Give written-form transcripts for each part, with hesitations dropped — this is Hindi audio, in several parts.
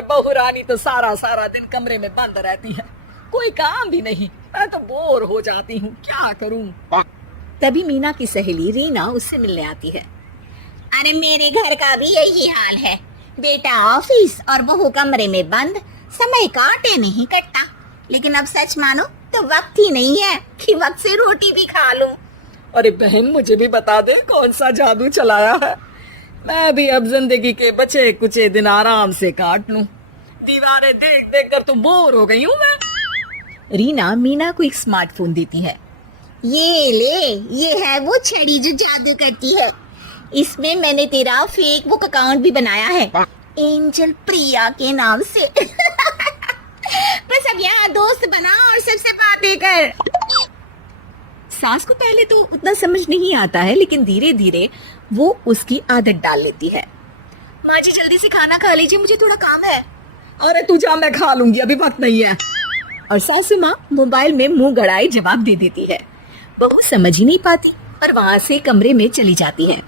अरे बहू रानी तो सारा सारा दिन कमरे में बंद रहती है, कोई काम भी नहीं। मैं तो बोर हो जाती हूँ, क्या करूँ। तभी मीना की सहेली रीना उससे मिलने आती है। अरे मेरे घर का भी यही हाल है, बेटा ऑफिस और बहू कमरे में बंद, समय काटे नहीं कटता। लेकिन अब सच मानो तो वक्त ही नहीं है कि वक्त से रोटी भी खा लूं। अरे बहन मुझे भी बता दे कौन सा जादू चलाया है, मैं भी अब जिंदगी के बचे कुचे दिन आराम से काट लूं। दीवारें देख देख कर तो बोर हो गई हूँ मैं। रीना मीना को एक स्मार्टफोन देती है। ये ले, ये है वो छड़ी जो जादू करती है। इसमें मैंने तेरा फेसबुक अकाउंट भी बनाया है, एंजल प्रिया के नाम से। बस अब यहाँ दोस्त बना और सबसे बातें कर। सास को पहले तो उतना समझ नहीं आता है, लेकिन धीरे धीरे वो उसकी आदत डाल लेती है। माँ जी जल्दी से खाना खा लीजिए, मुझे थोड़ा काम है। अरे तू जा, मैं खा लूंगी, अभी वक्त नहीं है। और सासू माँ मोबाइल में मुंह गड़ाए जवाब दे देती है। बहू समझ ही नहीं पाती और वहां से कमरे में चली जाती है।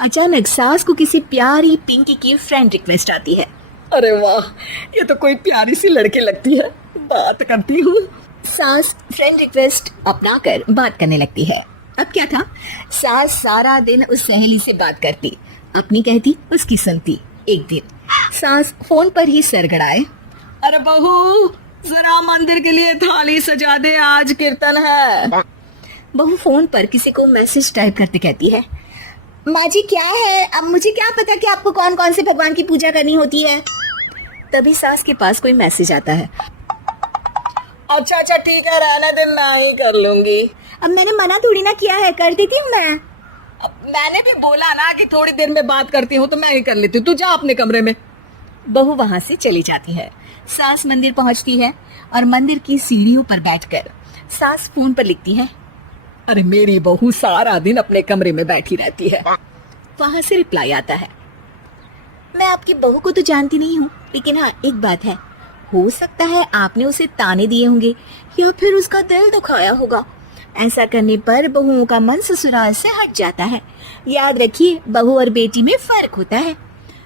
अचानक सास को किसी प्यारी पिंकी की फ्रेंड रिक्वेस्ट आती है। अरे वाह, ये तो कोई प्यारी सी लड़की लगती है, बात करती हूँ। सास फ्रेंड रिक्वेस्ट अपनाकर बात करने लगती है। अब क्या था, सास सारा दिन उस सहेली से बात करती, अपनी कहती उसकी सुनती। एक दिन सास फोन पर ही सर गड़ाए। अरे बहू जरा मंदिर के लिए थाली सजा दे, आज कीर्तन है। बहू फोन पर किसी को मैसेज टाइप करते कहती है। माँ जी क्या है, अब मुझे क्या पता कि आपको कौन कौन से भगवान की पूजा करनी होती है। तभी सास के पास कोई मैसेज आता है। अच्छा अच्छा ठीक है, रहने दे, मैं ही कर लूंगी। अब मैंने मना थोड़ी ना किया है, कर देती हूँ मैं। अब मैंने भी बोला ना कि थोड़ी देर में बात करती हूँ, तो मैं ही कर लेती हूँ, तू जा अपने कमरे में। बहू वहां से चली जाती है। सास मंदिर पहुंचती है और मंदिर की सीढ़ियों पर बैठकर सास फोन पर लिखती है। अरे मेरी बहू सारा दिन अपने कमरे में बैठी रहती है। वहां से रिप्लाई आता है। मैं आपकी बहू को तो जानती नहीं हूँ, लेकिन हाँ एक बात है, हो सकता है आपने उसे ताने दिए होंगे या फिर उसका दिल दुखाया होगा। ऐसा करने पर बहुओं का मन ससुराल से हट जाता है। याद रखिए, बहू और बेटी में फर्क होता है।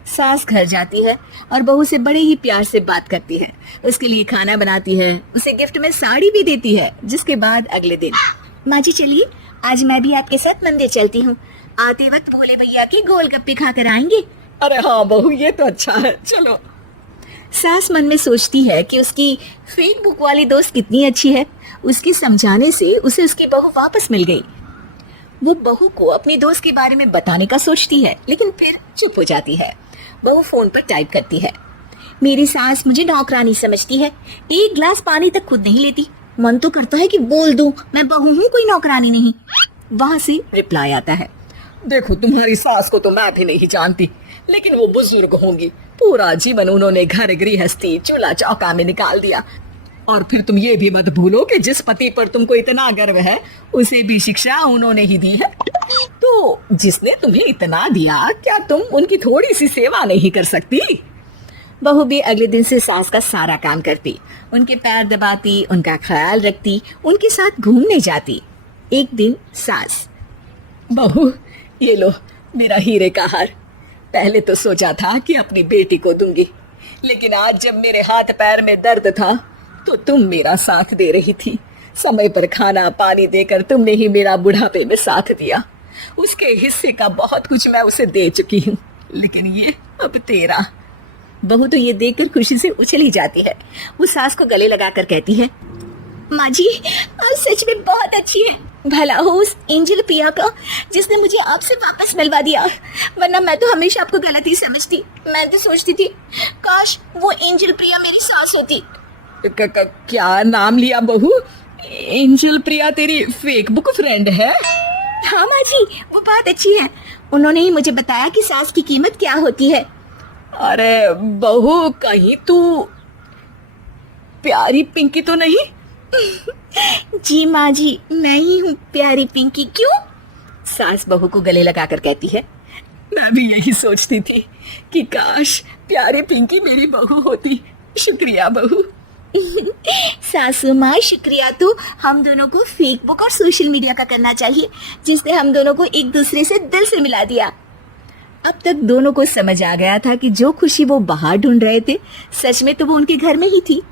सास घर जाती है और बहू से बड़े ही प्यार से बात करती है, उसके लिए खाना बनाती है, उसे गिफ्ट में साड़ी भी देती है। जिसके बाद अगले दिन, माँ जी चलिए आज मैं भी आपके साथ मंदिर चलती हूँ, आते वक्त भोले भैया के गोलगप्पे खाकर आएंगे। अरे हाँ बहू, ये तो अच्छा है, चलो। सास मन में सोचती है कि उसकी फेसबुक वाली दोस्त कितनी अच्छी है। उसके समझाने से उसे उसकी बहू वापस मिल गई। वो बहू को अपनी दोस्त के बारे में बताने का सोचती है, लेकिन फिर चुप हो जाती है। बहू फोन पर टाइप करती है। मेरी सास मुझे नौकरानी समझती है, एक गिलास पानी तक खुद नहीं लेती। मन तो करता है कि बोल दूं, मैं बहू हूँ, कोई नौकरानी नहीं। वहां से रिप्लाई आता है। देखो तुम्हारी सास को तो मैं भी नहीं जानती, लेकिन वो बुजुर्ग होंगी, पूरा जीवन उन्होंने घर गृहस्थी चूल्हा चौका में निकाल दिया। और फिर तुम ये भी मत भूलो कि जिस पति पर तुमको इतना गर्व है, उसे भी शिक्षा उन्होंने ही दी है। तो जिसने तुम्हें इतना दिया, क्या तुम उनकी थोड़ी सी सेवा नहीं कर सकती? बहू भी अगले दिन से सास का सारा काम करती, उनके पैर दबाती, उनका ख्याल रखती, उनके साथ घूमने जाती। एक दिन सास, बहू ये लो मेरा हीरे का हार। पहले तो सोचा था कि अपनी बेटी को दूंगी, लेकिन आज जब मेरे हाथ पैर में दर्द था तो तुम मेरा साथ दे रही थी। समय पर खाना पानी देकर तुमने ही मेरा बुढ़ापे में साथ दिया। उसके हिस्से का बहुत कुछ मैं उसे दे चुकी हूँ, लेकिन ये अब तेरा। बहू तो ये देखकर खुशी से उछल ही जाती है। वो सास को गले लगाकर कहती है, माँ जी आज सच में बहुत अच्छी है। भला हो उस एंजल प्रिया का जिसने मुझे आपसे वापस मिलवा दिया, वरना मैं तो हमेशा आपको गलत ही समझती। मैं तो सोचती थी काश वो एंजल प्रिया मेरी सास होती। क्या नाम लिया बहू? एंजल प्रिया तेरी फेसबुक फ्रेंड है? हाँ माँ जी, वो बहुत अच्छी है। उन्होंने ही मुझे बताया कि सास की कीमत क्या होती है। अरे बहू, कहीं तू प्यारी पिंकी तो नहीं? जी माँ जी, मैं ही हूँ प्यारी पिंकी। क्यों? सास बहू को गले लगाकर कहती है। मैं भी यही सोचती थी कि काश प्यारी पिंकी मेरी बहू होती। शुक्रिया बहू। सासू माँ, शुक्रिया तो हम दोनों को फेसबुक और सोशल मीडिया का करना चाहिए, जिसने हम दोनों को एक दूसरे से दिल से मिला दिया। अब तक दोनों को समझ आ गया था कि जो खुशी वो बाहर ढूंढ रहे थे सच में तो वो उनके घर में ही थी।